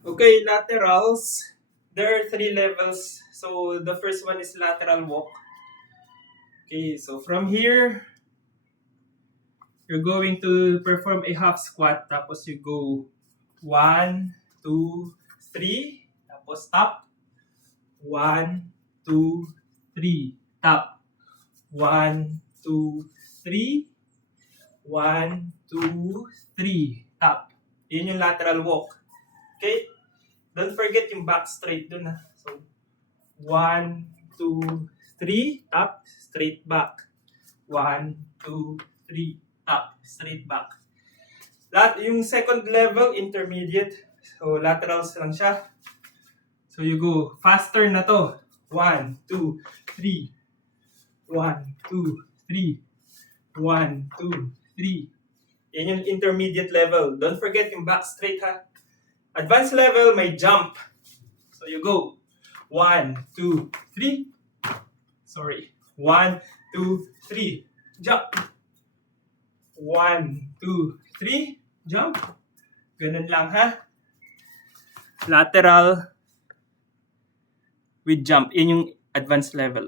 Okay, laterals. There are 3 levels. So the first one is lateral walk. Okay, so from here, you're going to perform a half squat. Tapos you go 1, 2, 3. Tapos stop. 1, 2, 3. Tap. 1, 2, 3. 1, 2, 3. Tap. Yun yung lateral walk. Okay? Don't forget yung back straight dun ha. So, 1, 2, 3. Tap. Straight back. 1, 2, 3. Tap. Straight back. Yung second level, intermediate. So, laterals lang siya. So, you go faster na to. 1, 2, 3. 1, 2, 3. 1, 2, 3. Yan yung intermediate level. Don't forget yung back straight ha. Advanced level, may jump. So you go. 1, 2, 3. Sorry. 1, 2, 3. Jump. 1, 2, 3. Jump. Ganun lang ha. Lateral with jump. Yan yung advanced level.